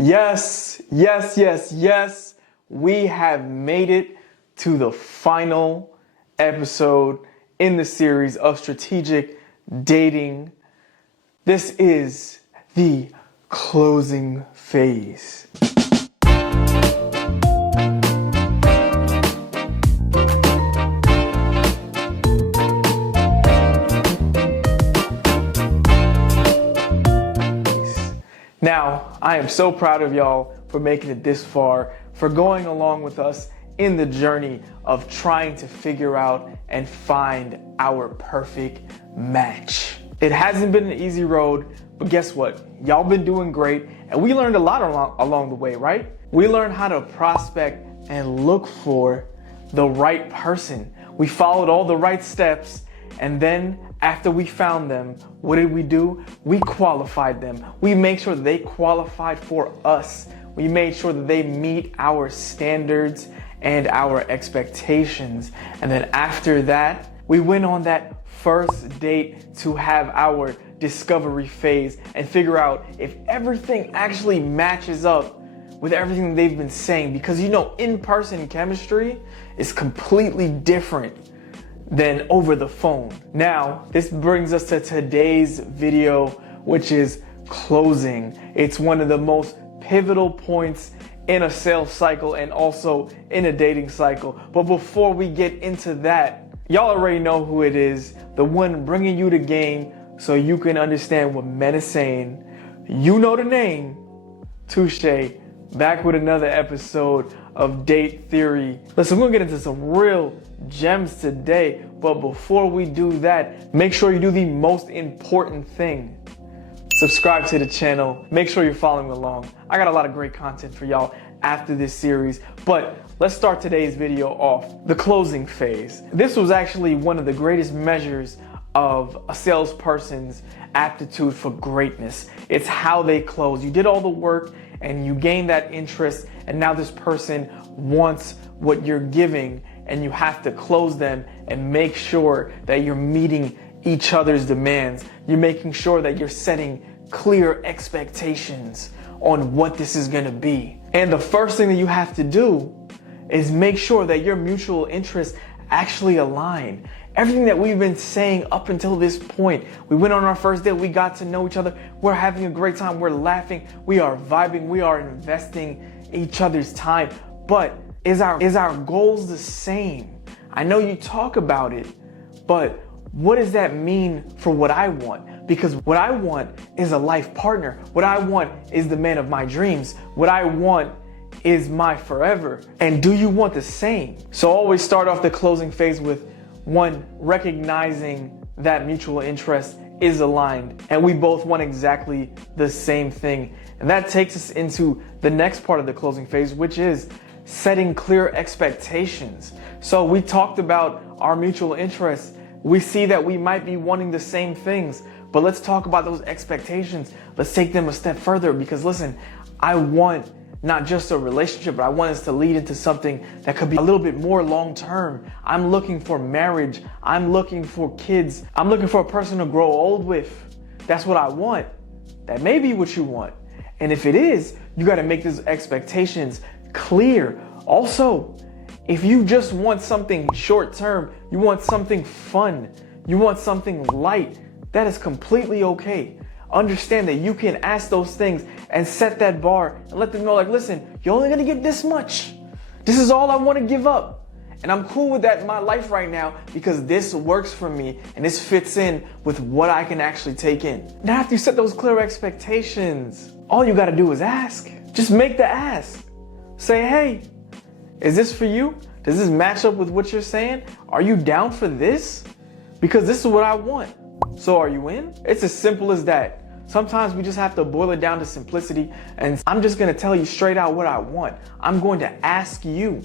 Yes, yes, yes, yes. We have made it to the final episode in the series of strategic dating. This is the closing phase. Now, I am so proud of y'all for making it this far, for going along with us in the journey of trying to figure out and find our perfect match. It hasn't been an easy road, but guess what? Y'all been doing great, and we learned a lot along the way, right? We learned how to prospect and look for the right person. We followed all the right steps, and then after we found them, what did we do? We qualified them. We made sure that they qualified for us. We made sure that they meet our standards and our expectations. And then after that, we went on that first date to have our discovery phase and figure out if everything actually matches up with everything they've been saying. Because in-person chemistry is completely different than over the phone. Now, this brings us to today's video, which is closing. It's one of the most pivotal points in a sales cycle and also in a dating cycle. But before we get into that, y'all already know who it is, the one bringing you the game so you can understand what men is saying. You know the name, Touche, back with another episode of Date Theory. Listen, we're gonna get into some real gems today, but before we do that, make sure you do the most important thing. Subscribe to the channel. Make sure you're following along. I got a lot of great content for y'all after this series, but let's start today's video off. The closing phase. This was actually one of the greatest measures of a salesperson's aptitude for greatness. It's how they close. You did all the work and you gain that interest, and now this person wants what you're giving, and you have to close them and make sure that you're meeting each other's demands. You're making sure that you're setting clear expectations on what this is gonna be. And the first thing that you have to do is make sure that your mutual interests actually align. Everything that we've been saying up until this point, we went on our first date, we got to know each other, we're having a great time, we're laughing, we are vibing, we are investing each other's time. But is our goals the same? I know you talk about it, but what does that mean for what I want? Because what I want is a life partner. What I want is the man of my dreams. What I want is my forever. And do you want the same? So always start off the closing phase with one, recognizing that mutual interest is aligned and we both want exactly the same thing. And that takes us into the next part of the closing phase, which is setting clear expectations. So we talked about our mutual interests. We see that we might be wanting the same things, but let's talk about those expectations. Let's take them a step further, because listen, I want not just a relationship, but I want us to lead into something that could be a little bit more long-term. I'm looking for marriage. I'm looking for kids. I'm looking for a person to grow old with. That's what I want. That may be what you want. And if it is, you got to make those expectations clear. Also, if you just want something short-term, you want something fun, you want something light, that is completely okay. Understand that you can ask those things and set that bar and let them know, like, listen, you're only gonna get this much. This is all I want to give up. And I'm cool with that in my life right now because this works for me and this fits in with what I can actually take in. Now, after you set those clear expectations, all you gotta do is ask. Just make the ask. Say, hey, is this for you? Does this match up with what you're saying? Are you down for this? Because this is what I want. So are you in? It's as simple as that. Sometimes we just have to boil it down to simplicity, and I'm just gonna tell you straight out what I want. I'm going to ask you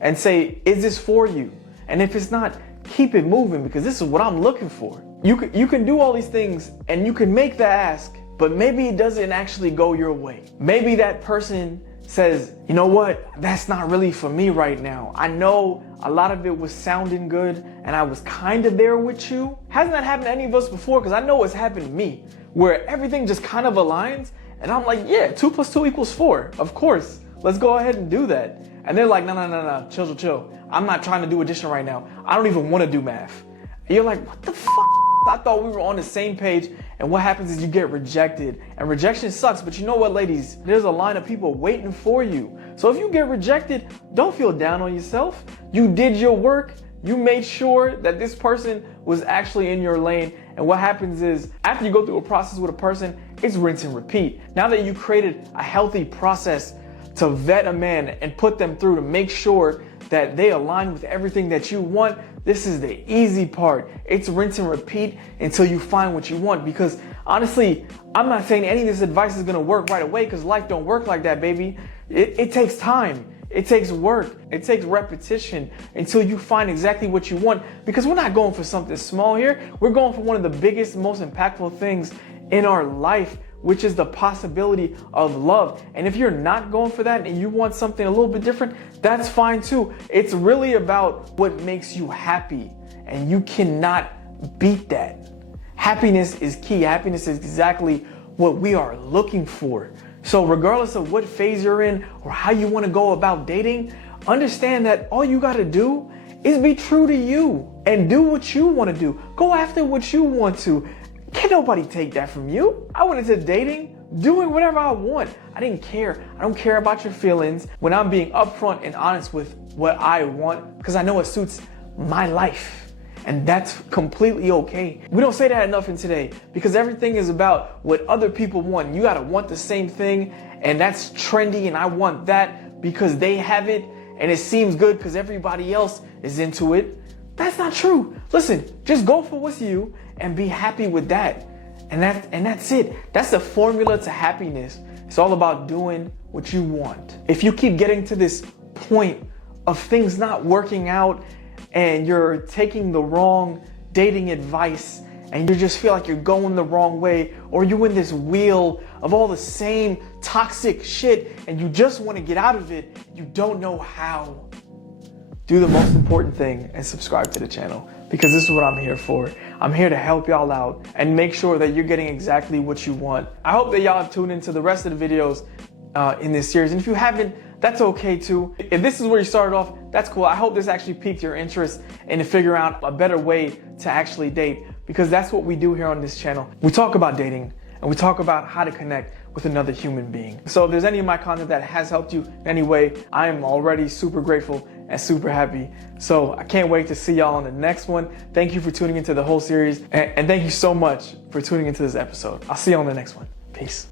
and say, is this for you? And if it's not, keep it moving, because this is what I'm looking for. You can do all these things and you can make the ask, but maybe it doesn't actually go your way. Maybe that person says, you know what, that's not really for me right now. I know a lot of it was sounding good and I was kind of there with you. Hasn't that happened to any of us before? Because I know it's happened to me, where everything just kind of aligns And I'm like, yeah, 2 + 2 = 4. Of course. Let's go ahead and do that. And they're like, no. Chill. I'm not trying to do addition right now. I don't even want to do math. And you're like, what the fuck? I thought we were on the same page. And what happens is you get rejected. And rejection sucks. But you know what, ladies? There's a line of people waiting for you. So if you get rejected, don't feel down on yourself. You did your work. You made sure that this person was actually in your lane. And what happens is, after you go through a process with a person, it's rinse and repeat. Now that you created a healthy process to vet a man and put them through to make sure that they align with everything that you want, this is the easy part. It's rinse and repeat until you find what you want. Because honestly, I'm not saying any of this advice is gonna work right away, because life don't work like that, baby. It takes time. It takes work. It takes repetition until you find exactly what you want. Because we're not going for something small here. We're going for one of the biggest, most impactful things in our life, which is the possibility of love. And if you're not going for that and you want something a little bit different, that's fine too. It's really about what makes you happy, and you cannot beat that. Happiness is key. Happiness is exactly what we are looking for. So regardless of what phase you're in or how you want to go about dating, understand that all you got to do is be true to you and do what you want to do. Go after what you want to. Can't nobody take that from you. I went into dating doing whatever I want. I didn't care. I don't care about your feelings when I'm being upfront and honest with what I want, because I know it suits my life. And that's completely okay. We don't say that enough in today, because everything is about what other people want. You gotta want the same thing, and that's trendy, and I want that because they have it, and it seems good because everybody else is into it. That's not true. Listen, just go for what's you and be happy with that. And that's it. That's the formula to happiness. It's all about doing what you want. If you keep getting to this point of things not working out, and you're taking the wrong dating advice, and you just feel like you're going the wrong way, or you're in this wheel of all the same toxic shit and you just want to get out of it, you don't know how, do the most important thing and subscribe to the channel, because this is what I'm here for. I'm here to help y'all out and make sure that you're getting exactly what you want. I hope that y'all have tuned into the rest of the videos in this series. And if you haven't, that's okay too. If this is where you started off, that's cool. I hope this actually piqued your interest in figuring out a better way to actually date, because that's what we do here on this channel. We talk about dating and we talk about how to connect with another human being. So if there's any of my content that has helped you in any way, I am already super grateful and super happy. So I can't wait to see y'all on the next one. Thank you for tuning into the whole series, and thank you so much for tuning into this episode. I'll see you on the next one. Peace.